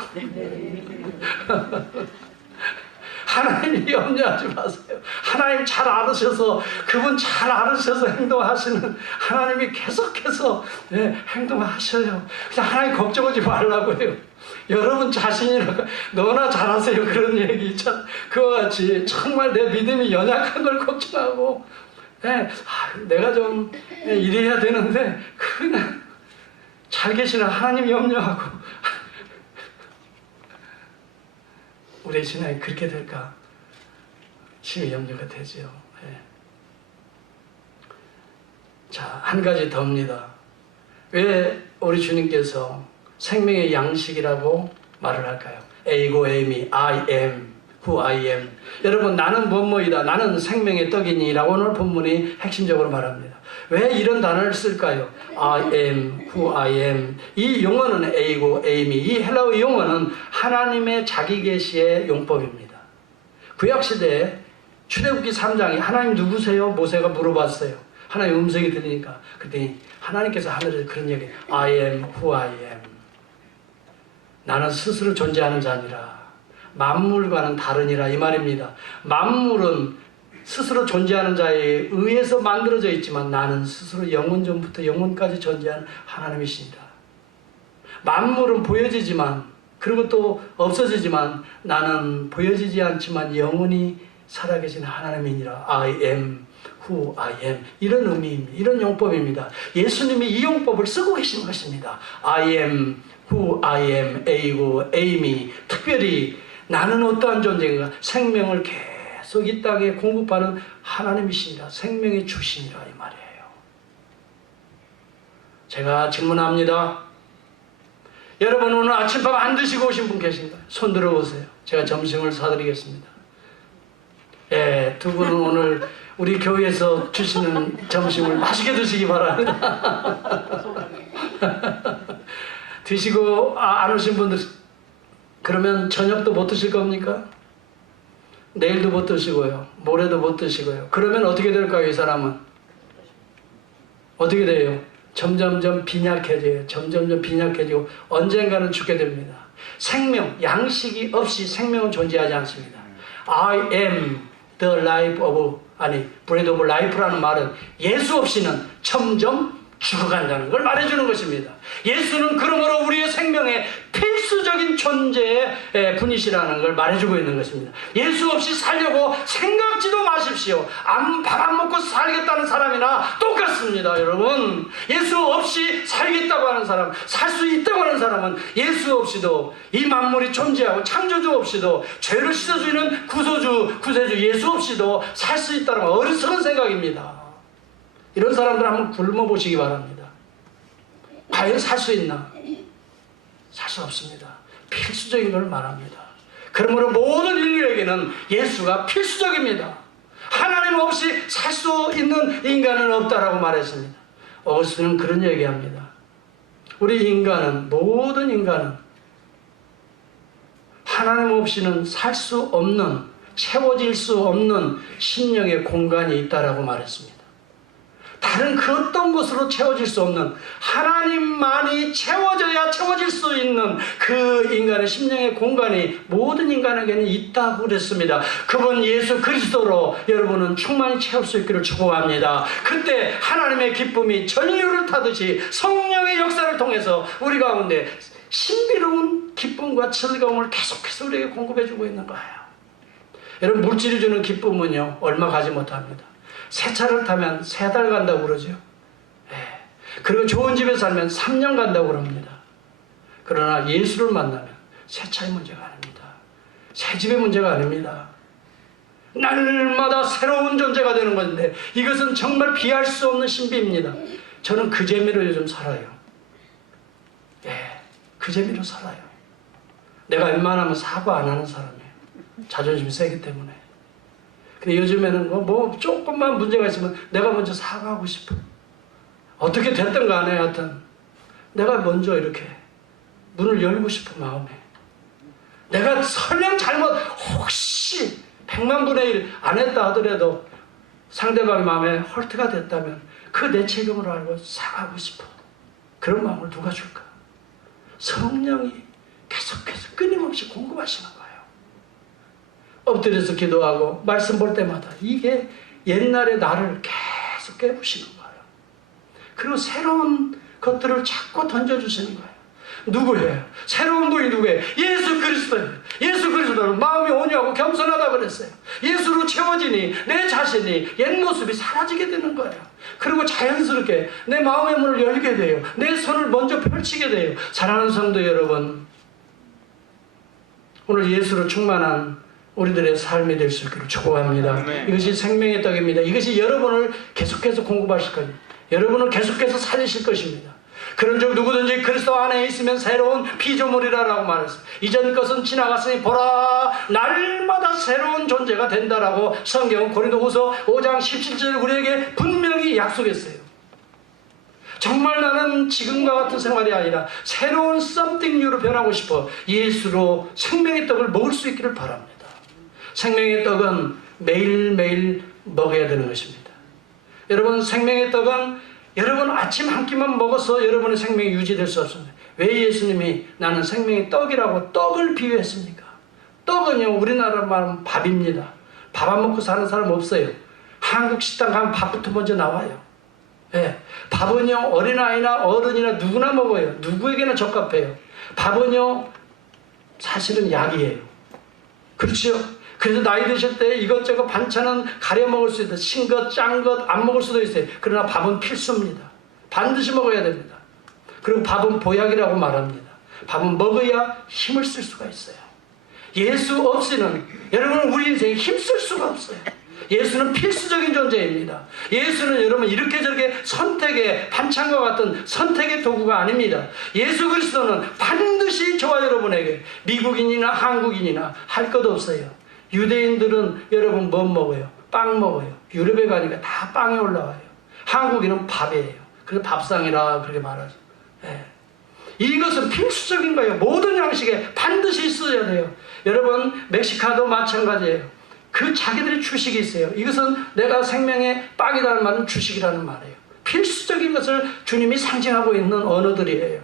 하나님 염려하지 마세요. 하나님 잘 알으셔서, 그분 잘 알으셔서 행동하시는 하나님이 계속해서 행동하셔요. 그냥 하나님 걱정하지 말라고 해요. 여러분 자신이라고 너나 잘하세요 그런 얘기 있잖아. 그와 같이 정말 내 믿음이 연약한 걸 걱정하고 내가 좀 이래야 되는데 그냥 잘 계시는 하나님 염려하고 우리의 신앙이 그렇게 될까? 심히 염려가 되지요. 자, 한 가지 더입니다. 왜 우리 주님께서 생명의 양식이라고 말을 할까요? A고 Am이 I am who I am. 여러분, 나는 뭐뭐이다, 나는 생명의 떡이니 라고 오늘 본문이 핵심적으로 말합니다. 왜 이런 단어를 쓸까요? I am who I am. 이 용어는 A고 Am이, 이 헬라어 용어는 하나님의 자기 계시의 용법입니다. 구약시대에 출애굽기 3장에 하나님 누구세요? 모세가 물어봤어요. 하나님 음성이 들리니까 그랬더니 하나님께서 하늘에서 그런 얘기, I am who I am. 나는 스스로 존재하는 자니라. 만물과는 다르니라, 이 말입니다. 만물은 스스로 존재하는 자에 의해서 만들어져 있지만 나는 스스로 영원 전부터 영원까지 존재하는 하나님이시니라. 만물은 보여지지만, 그리고 또 없어지지만 나는 보여지지 않지만 영원히 살아계신 하나님이니라. I am who I am. 이런 의미입니다. 이런 용법입니다. 예수님이 이 용법을 쓰고 계신 것입니다. I am who I am, A고 Am이 특별히 나는 어떠한 존재인가? 생명을 계속 이 땅에 공급하는 하나님이시니라, 생명의 주시니라 이 말이에요. 제가 질문합니다. 여러분 오늘 아침밥 안 드시고 오신 분 계신가요? 손 들어보세요. 제가 점심을 사드리겠습니다. 예, 두 분은 오늘 우리 교회에서 주시는 점심을 맛있게 드시기 바랍니다. 드시고 안 오신 분들 그러면 저녁도 못 드실 겁니까? 내일도 못 드시고요. 모레도 못 드시고요. 그러면 어떻게 될까요? 이 사람은 어떻게 돼요? 점점점 빈약해져요. 점점점 빈약해지고 언젠가는 죽게 됩니다. 생명, 양식이 없이 생명은 존재하지 않습니다. I am the life of, bread of life라는 말은 예수 없이는 점점 죽어간다는 걸 말해주는 것입니다. 예수는 그러므로 우리의 생명의 필수적인 존재의 분이시라는 걸 말해주고 있는 것입니다. 예수 없이 살려고 생각지도 마십시오. 밥 안 먹고 살겠다는 사람이나 똑같습니다. 여러분, 예수 없이 살겠다고 하는 사람, 살 수 있다고 하는 사람은 예수 없이도 이 만물이 존재하고 창조주 없이도 죄를 씻어주는 구세주 예수 없이도 살 수 있다는 어리석은 생각입니다. 이런 사람들 한번 굶어보시기 바랍니다. 과연 살 수 있나? 살 수 없습니다. 필수적인 걸 말합니다. 그러므로 모든 인류에게는 예수가 필수적입니다. 하나님 없이 살 수 있는 인간은 없다라고 말했습니다. 어거스틴은 그런 얘기합니다. 우리 인간은, 모든 인간은 하나님 없이는 살 수 없는, 채워질 수 없는 심령의 공간이 있다라고 말했습니다. 다른 그 어떤 것으로 채워질 수 없는, 하나님만이 채워져야 채워질 수 있는 그 인간의 심령의 공간이 모든 인간에게는 있다고 그랬습니다. 그분 예수 그리스도로 여러분은 충만히 채울 수 있기를 축복합니다. 그때 하나님의 기쁨이 전류를 타듯이 성령의 역사를 통해서 우리 가운데 신비로운 기쁨과 즐거움을 계속해서 우리에게 공급해주고 있는 거예요. 여러분, 물질이 주는 기쁨은요 얼마 가지 못합니다. 새 차를 타면 3달 간다고 그러죠. 예. 그리고 좋은 집에 살면 3년 간다고 그럽니다. 그러나 예수를 만나면 새 차의 문제가 아닙니다. 새 집의 문제가 아닙니다. 날마다 새로운 존재가 되는 건데 이것은 정말 비할 수 없는 신비입니다. 저는 그 재미로 요즘 살아요. 예, 그 재미로 살아요. 내가 웬만하면 사과 안 하는 사람이에요. 자존심이 세기 때문에. 근데 요즘에는 뭐 조금만 문제가 있으면 내가 먼저 사과하고 싶어. 어떻게 됐든 간에 하여튼 내가 먼저 이렇게 문을 열고 싶은 마음에, 내가 설령 잘못 혹시 100만 분의 1 안 했다 하더라도 상대방의 마음에 헐트가 됐다면 그 내 책임으로 알고 사과하고 싶어. 그런 마음을 누가 줄까? 성령이 계속해서 끊임없이 공급하시는 거예요. 엎드려서 기도하고 말씀 볼 때마다 이게 옛날의 나를 계속 깨부시는 거예요. 그리고 새로운 것들을 자꾸 던져주시는 거예요. 누구예요? 새로운 분이 누구예요? 예수 그리스도예요. 예수 그리스도는 마음이 온유하고 겸손하다 그랬어요. 예수로 채워지니 내 자신이 옛 모습이 사라지게 되는 거예요. 그리고 자연스럽게 내 마음의 문을 열게 돼요. 내 손을 먼저 펼치게 돼요. 사랑하는 성도 여러분, 오늘 예수로 충만한 우리들의 삶이 될 수 있기를 축복합니다. 네. 이것이 생명의 떡입니다. 이것이 여러분을 계속해서 공급하실 겁니다. 여러분을 계속해서 살리실 것입니다. 그런즉 누구든지 그리스도 안에 있으면 새로운 피조물이라고 말했습니다. 이전 것은 지나갔으니 보라 날마다 새로운 존재가 된다라고 성경은 고린도후서 5장 17절 우리에게 분명히 약속했어요. 정말 나는 지금과 같은 생활이 아니라 새로운 something new로 변하고 싶어 예수로 생명의 떡을 먹을 수 있기를 바랍니다. 생명의 떡은 매일매일 먹어야 되는 것입니다. 여러분, 생명의 떡은 여러분 아침 한 끼만 먹어서 여러분의 생명이 유지될 수 없습니다. 왜 예수님이 나는 생명의 떡이라고 떡을 비유했습니까? 떡은요, 우리나라 말은 밥입니다. 밥 안 먹고 사는 사람 없어요. 한국 식당 가면 밥부터 먼저 나와요. 예, 밥은요 어린아이나 어른이나 누구나 먹어요. 누구에게나 적합해요. 밥은요 사실은 약이에요. 그렇죠? 그래서 나이 드실 때 이것저것 반찬은 가려 먹을 수 있다. 신 것, 짠 것 안 먹을 수도 있어요. 그러나 밥은 필수입니다. 반드시 먹어야 됩니다. 그리고 밥은 보약이라고 말합니다. 밥은 먹어야 힘을 쓸 수가 있어요. 예수 없이는 여러분 우리 인생에 힘쓸 수가 없어요. 예수는 필수적인 존재입니다. 예수는 여러분 이렇게 저렇게 선택의 반찬과 같은 선택의 도구가 아닙니다. 예수 그리스도는 반드시 저와 여러분에게 미국인이나 한국인이나 할 것 없어요. 유대인들은 여러분 뭐 먹어요? 빵 먹어요. 유럽에 가니까 다 빵에 올라와요. 한국인은 밥이에요. 그래서 밥상이라 그렇게 말하죠. 네. 이것은 필수적인 거예요. 모든 양식에 반드시 있어야 돼요. 여러분 멕시카도 마찬가지예요. 그 자기들의 주식이 있어요. 이것은 내가 생명의 빵이라는 말은 주식이라는 말이에요. 필수적인 것을 주님이 상징하고 있는 언어들이에요.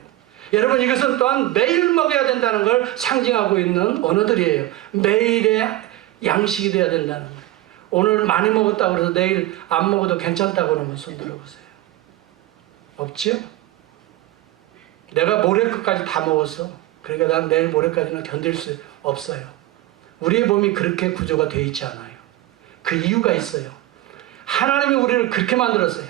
여러분 이것은 또한 매일 먹어야 된다는 걸 상징하고 있는 언어들이에요. 매일의 양식이 돼야 된다는 거예요. 오늘 많이 먹었다고 해서 내일 안 먹어도 괜찮다고 하는 손 들어보세요. 없지요? 내가 모레 끝까지 다 먹었어. 그러니까 난 내일 모레까지는 견딜 수 없어요. 우리의 몸이 그렇게 구조가 되어 있지 않아요. 그 이유가 있어요. 하나님이 우리를 그렇게 만들었어요.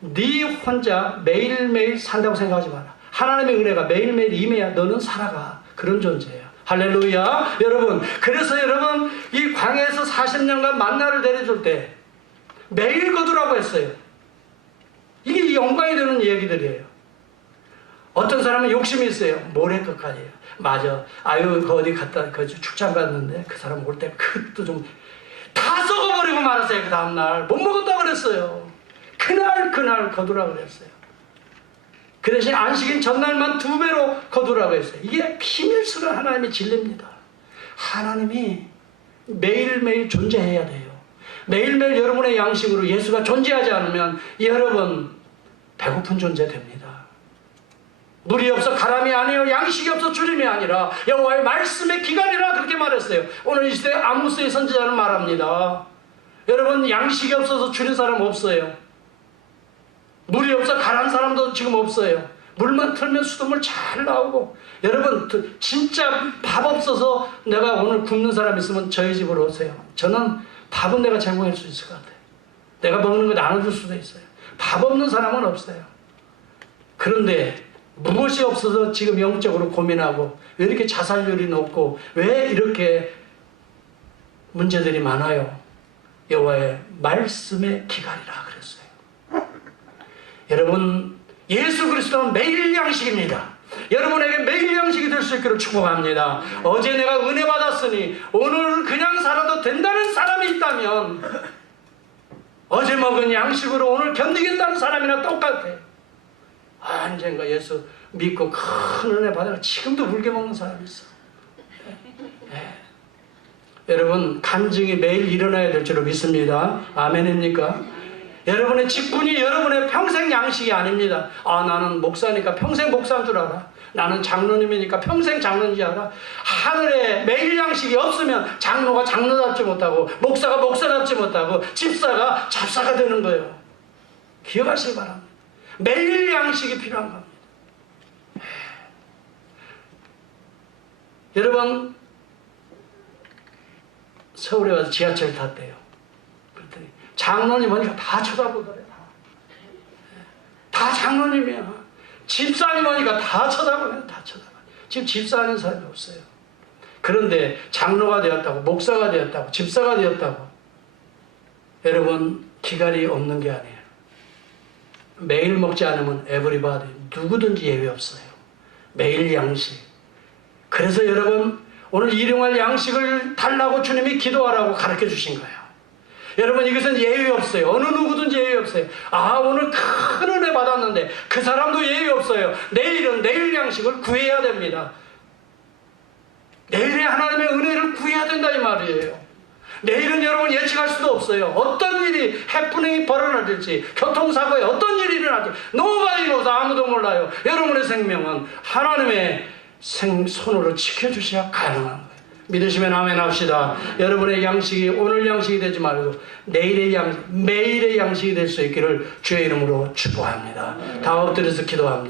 네 혼자 매일매일 산다고 생각하지 마라. 하나님의 은혜가 매일매일 임해야 너는 살아가. 그런 존재예요. 할렐루야. 여러분, 그래서 여러분 이 광야에서 40년간 만나를 내려줄 때 매일 거두라고 했어요. 이게 영광이 되는 얘기들이에요. 어떤 사람은 욕심이 있어요. 모레 끝까지예요. 맞아. 아유, 그 어디 갔다 그 출장 갔는데 그 사람 올 때 그것도 좀 다 썩어버리고 말았어요. 그 다음날 못 먹었다고 그랬어요. 그날 거두라고 그랬어요. 그 대신 안식인 전날만 2배로 거두라고 했어요. 이게 비밀스러운 하나님의 진리입니다. 하나님이 매일매일 존재해야 돼요. 매일매일 여러분의 양식으로 예수가 존재하지 않으면 여러분 배고픈 존재 됩니다. 물이 없어 가람이 아니요 양식이 없어 주림이 아니라 여호와의 말씀의 기간이라 그렇게 말했어요. 오늘 이 시대에 아모스의 선지자는 말합니다. 여러분 양식이 없어서 줄인 사람 없어요. 물이 없어 가란 사람도 지금 없어요. 물만 틀면 수돗물 잘 나오고. 여러분 진짜 밥 없어서 내가 오늘 굶는 사람 있으면 저희 집으로 오세요. 저는 밥은 내가 제공할 수 있을 것 같아요. 내가 먹는 거 나눠줄 수도 있어요. 밥 없는 사람은 없어요. 그런데 무엇이 없어서 지금 영적으로 고민하고 왜 이렇게 자살률이 높고 왜 이렇게 문제들이 많아요? 여호와의 말씀의 기간이라 그랬어요. 여러분 예수 그리스도는 매일 양식입니다. 여러분에게 매일 양식이 될 수 있기를 축복합니다. 어제 내가 은혜 받았으니 오늘 그냥 살아도 된다는 사람이 있다면 어제 먹은 양식으로 오늘 견디겠다는 사람이나 똑같아요. 언젠가 예수 믿고 큰 은혜 받아서 지금도 물게 먹는 사람이 있어. 네. 여러분 간증이 매일 일어나야 될 줄로 믿습니다. 아멘입니까? 여러분의 직분이 여러분의 평생 양식이 아닙니다. 아 나는 목사니까 평생 목사인 줄 알아. 나는 장로님이니까 평생 장로인 줄 알아. 하늘에 매일 양식이 없으면 장로가 장로답지 못하고 목사가 목사답지 못하고 집사가 잡사가 되는 거예요. 기억하시기 바랍니다. 매일 양식이 필요한 겁니다. 여러분 서울에 와서 지하철 탔대요. 그랬더니 장로님 오니까 다 쳐다보더래요. 다 장로님이야. 집사님 오니까 다 쳐다보네요. 다 쳐다봐요. 지금 집사하는 사람이 없어요. 그런데 장로가 되었다고 목사가 되었다고 집사가 되었다고 여러분 기갈이 없는 게 아니에요. 매일 먹지 않으면 에브리바디 누구든지 예외 없어요. 매일 양식. 그래서 여러분 오늘 일용할 양식을 달라고 주님이 기도하라고 가르쳐 주신 거예요. 여러분 이것은 예외 없어요. 어느 누구든지 예외 없어요. 아 오늘 큰 은혜 받았는데 그 사람도 예외 없어요. 내일은 내일 양식을 구해야 됩니다. 내일에 하나님의 은혜를 구해야 된다 이 말이에요. 내일은 여러분 예측할 수도 없어요. 어떤 일이 해프닝이 벌어질지 교통사고에 어떤 일이 일어날지 nobody knows. 아무도 몰라요. 여러분의 생명은 하나님의 손으로 지켜주셔야 가능한 거예요. 믿으시면 아멘 합시다. 여러분의 양식이 오늘 양식이 되지 말고 내일의 양식, 매일의 양식이 될 수 있기를 주의 이름으로 축복합니다. 다 엎드려서 기도합니다.